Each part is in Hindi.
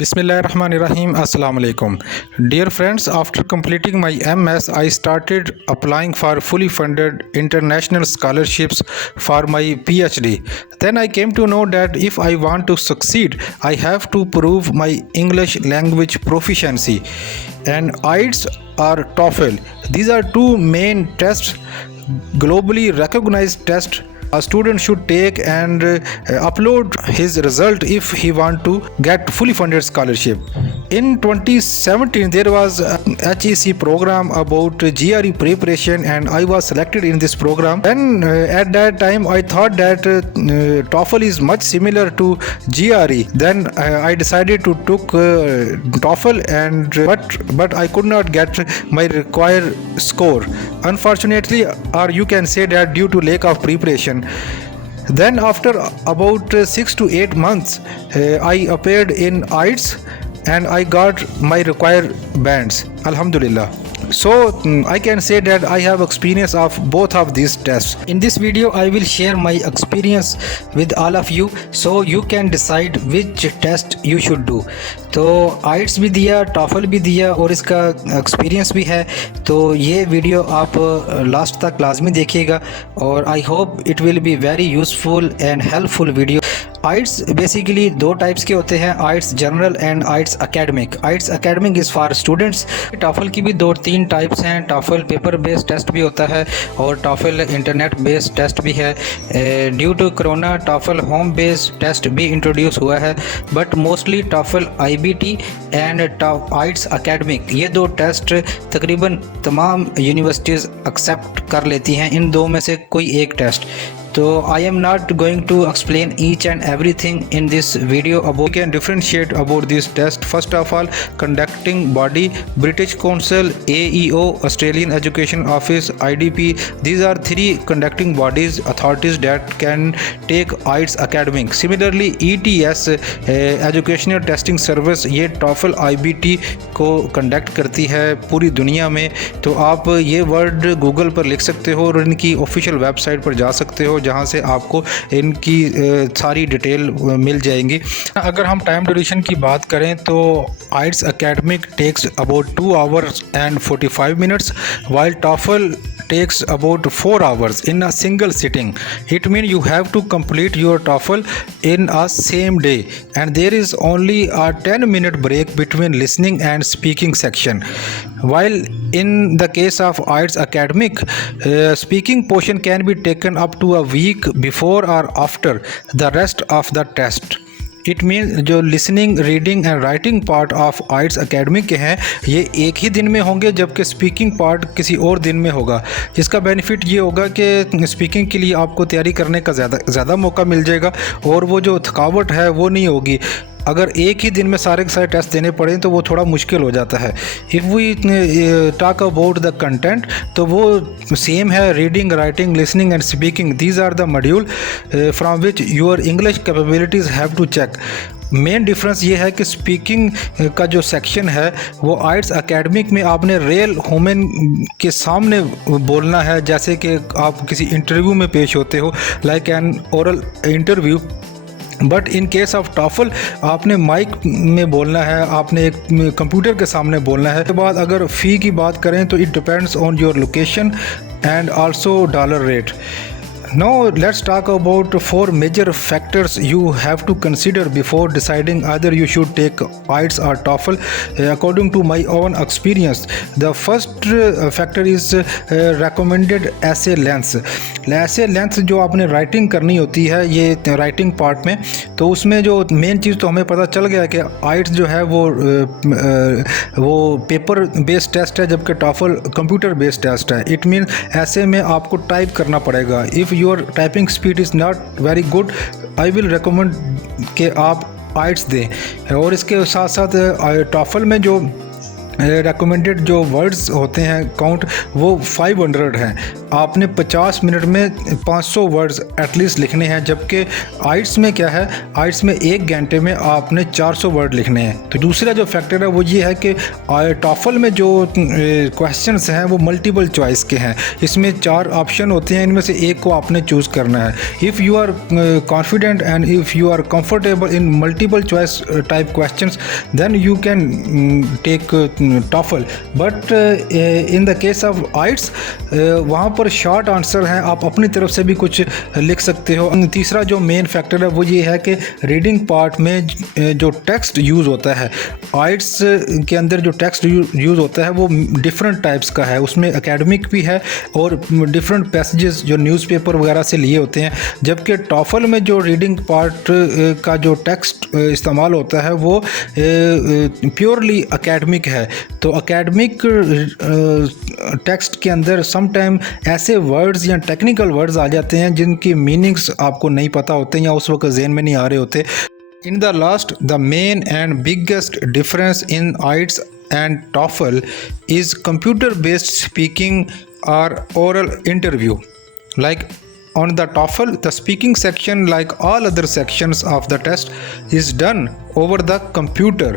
Bismillahirrahmanirrahim. Assalamu alaikum. Dear friends, after completing my MS, I started applying for fully funded international scholarships for my PhD. Then I came to know that if I want to succeed, I have to prove my English language proficiency. And IELTS or TOEFL, these are two main tests, globally recognized tests a student should take and upload his result if he want to get fully funded scholarship. In 2017 there was a HEC program about GRE preparation and I was selected in this program. Then at that time I thought that TOEFL is much similar to GRE. Then I decided to took TOEFL and but I could not get my required score, unfortunately, or you can say that due to lack of preparation. Then after about 6 to 8 months I appeared in IELTS and I got my required bands, alhamdulillah. So I can say that I have experience of both of these tests. In this video I will share my experience with all of you so you can decide which test you should do. तो IELTS भी दिया, TOEFL भी दिया और इसका एक्सपीरियंस भी है, तो ये वीडियो आप लास्ट तक लाजमी देखिएगा और I hope it will be very useful and helpful video. IELTS basically दो टाइप्स के होते हैं, IELTS general and IELTS academic. IELTS academic is for students. TOEFL की भी 2-3 टाइप्स हैं, TOEFL पेपर बेस्ड टेस्ट भी होता है और TOEFL इंटरनेट बेस्ड टेस्ट भी है। Due to corona TOEFL home based test भी इंट्रोड्यूस हुआ है, but mostly TOEFL IBT and IELTS academic, ये दो टेस्ट तकरीबन तमाम यूनिवर्सिटीज़ एक्सेप्ट कर लेती हैं, इन दो में से कोई एक test. So I am not going to explain each and everything in this video. We can differentiate about this test. First of all, conducting body, British Council, AEO, Australian Education Office, IDP. These are three conducting bodies, authorities that can take IELTS academic. Similarly, ETS, Educational Testing Service, ये TOEFL IBT को कंडक्ट करती है पूरी दुनिया में। तो आप ये वर्ड गूगल पर लिख सकते हो और इनकी ऑफिशियल वेबसाइट पर जा सकते हो जहाँ से आपको इनकी सारी डिटेल मिल जाएंगी। अगर हम टाइम ड्यूरेशन की बात करें तो IELTS academic takes about 2 hours and 45 minutes while TOEFL takes about 4 hours in a single sitting. It means you have to complete your TOEFL in a same day and there is only a 10-minute break between listening and speaking section. While in the case of IELTS academic, speaking portion can be taken up to a week before or after the rest of the test. It mean जो listening, reading and writing part of IELTS academic के हैं ये एक ही दिन में होंगे, जबकि स्पीकिंग पार्ट किसी और दिन में होगा। इसका बेनिफिट ये होगा कि स्पीकिंग के लिए आपको तैयारी करने का ज़्यादा मौका मिल जाएगा और वो जो थकावट है वो नहीं होगी। अगर एक ही दिन में सारे के सारे टेस्ट देने पड़े तो वो थोड़ा मुश्किल हो जाता है। If we talk about the content तो वो सेम है, reading, writing, listening and speaking, these are the module from which your English capabilities have to check. Main difference ये है कि स्पीकिंग का जो सेक्शन है वो IELTS एकेडमिक में आपने रियल ह्यूमन के सामने बोलना है, जैसे कि आप किसी इंटरव्यू में पेश होते हो, like an oral interview. But in case of TOEFL आपने माइक में बोलना है, आपने एक कंप्यूटर के सामने बोलना है। उसके बाद अगर फ़ी की बात करें तो it depends on your location and also dollar rate. Now let's talk about 4 major factors you have to consider before deciding either you should take IELTS or TOEFL. According to my own experience, the first factor is recommended essay length. essay length जो आपने राइटिंग करनी होती है ये राइटिंग पार्ट में, तो उसमें जो मेन चीज़ तो हमें पता चल गया कि IELTS जो है वो पेपर बेस्ड टेस्ट है, जबकि TOEFL कंप्यूटर बेस्ड टेस्ट है। इट मीन ऐसे में आपको टाइप करना पड़ेगा। If your typing speed is not very good, I will recommend कि आप IELTS दें। और इसके साथ साथ TOEFL में जो रेकमेंडेड जो वर्ड्स होते हैं काउंट वो 500 हैं। आपने 50 मिनट में 500 वर्ड्स एटलीस्ट लिखने हैं, जबकि आइट्स में क्या है, आइट्स में 1 घंटे में आपने 400 वर्ड लिखने हैं। तो दूसरा जो फैक्टर है वो ये है कि टॉफल में जो क्वेश्चंस हैं वो मल्टीपल चॉइस के हैं। इसमें 4 ऑप्शन होते हैं, इनमें से एक को आपने चूज़ करना है। If you are confident and if you are comfortable in multiple choice type questions then you can take TOEFL. But in the case of IELTS वहाँ पर शॉर्ट आंसर हैं, आप अपनी तरफ से भी कुछ लिख सकते हो। तीसरा जो मेन फैक्टर है वो ये है कि रीडिंग पार्ट में जो टेक्स्ट यूज़ होता है, आइट्स के अंदर जो टेक्स्ट यूज़ होता है वो डिफरेंट टाइप्स का है। उसमें एकेडमिक भी है और डिफरेंट पैसेजेस जो न्यूज़पेपर वगैरह से लिए होते हैं, जबकि टॉफल में जो रीडिंग पार्ट का जो टेक्स्ट इस्तेमाल होता है वो प्योरली एकेडमिक है। तो एकेडमिक टेक्स्ट के अंदर समटाइम ऐसे वर्ड्स या टेक्निकल वर्ड्स आ जाते हैं जिनकी मीनिंग्स आपको नहीं पता होते या उस वक्त ज़हन में नहीं आ रहे होते। In the last, the main and biggest difference in IELTS and TOEFL is computer-based speaking or oral interview. Like on the TOEFL, the speaking section, like all other sections of the test, is done over the computer.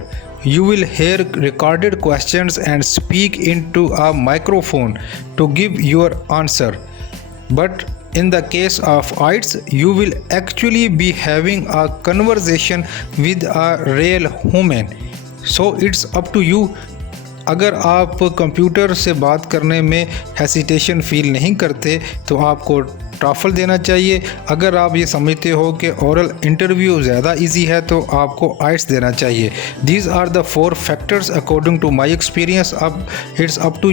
You will hear recorded questions and speak into a microphone to give your answer. But in the case of IELTS, you will actually be having a conversation with a real human. So it's up to you. अगर आप कंप्यूटर से बात करने में हेसिटेशन फील नहीं करते तो आपको टॉफल देना चाहिए। अगर आप ये समझते हो कि ओरल इंटरव्यू ज़्यादा इजी है तो आपको आइट्स देना चाहिए। These are the 4 factors according to my experience. अब इट्स अप टू